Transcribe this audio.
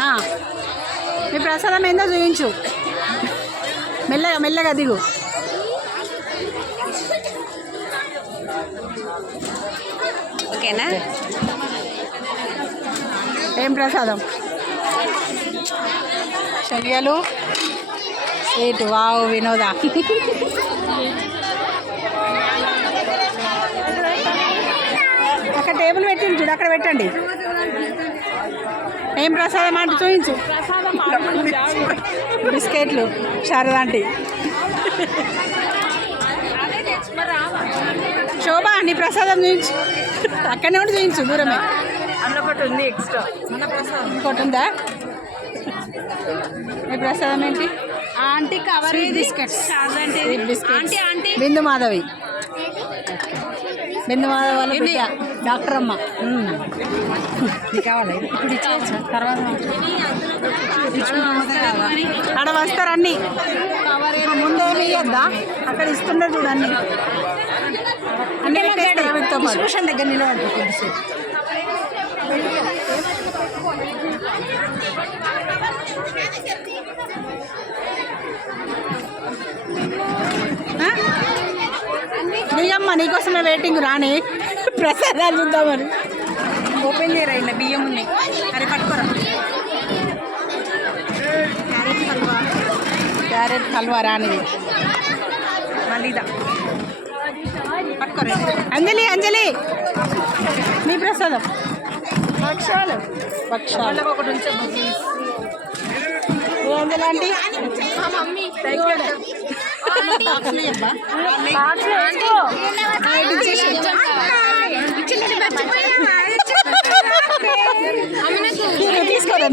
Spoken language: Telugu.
ఆ. మీ ప్రసాదం ఏందో చూపించు. మెల్లగా మెల్లగా దిగు. ఓకేనా? ఏం ప్రసాదం? శనియలు స్వీట్ వావ్ వినోద. అక్కడ టేబుల్ పెట్టింది చూడు అక్కడ పెట్టండి. ఏం ప్రసాదం అంటే చూపించు. బిస్కెట్లు శారదాంటి. శోభ నీ ప్రసాదం చూపించు. అక్కడనే ఉండి చూపించు దూరమే. అందులో ఒకటి ఉంది ఎక్స్ట్రా ఇంకోటి ఉందా? మీ ప్రసాదం ఏంటి? Aunty cover. Aunty aunty. Bindu Madhavi. వాళ్ళ బిడ్డ డాక్టర్ అమ్మ మ్మ్. నీకు కావాలి. ఇప్పుడు ఇచ్చేయచ్చు? తర్వాత అక్కడ వస్తారు అన్ని. ముందేమి ఇయ్యద్దా? అక్కడ ఇస్తుండే చూడండి. డిస్ట్రిబ్యూషన్ దగ్గర నిలబడుతుంది నీయమ్మ నీకోసమే వెయిటింగ్ రాని ప్రసాదాలు చూద్దామని. ఓపెన్ చేయరా ఇలా బియ్యం ఉన్నాయి అరే పట్టుకోరా. క్యారెట్ హల్వా. క్యారెట్ హల్వా రానిది. మళ్ళీ ఇదా. పట్టుకోరా. అంజలి అంజలి. మీ ప్రసాదం. భక్షాలు భక్షాలు ఒకటి ఉంచే అంజలి ఆంటీ? తీసుకోరా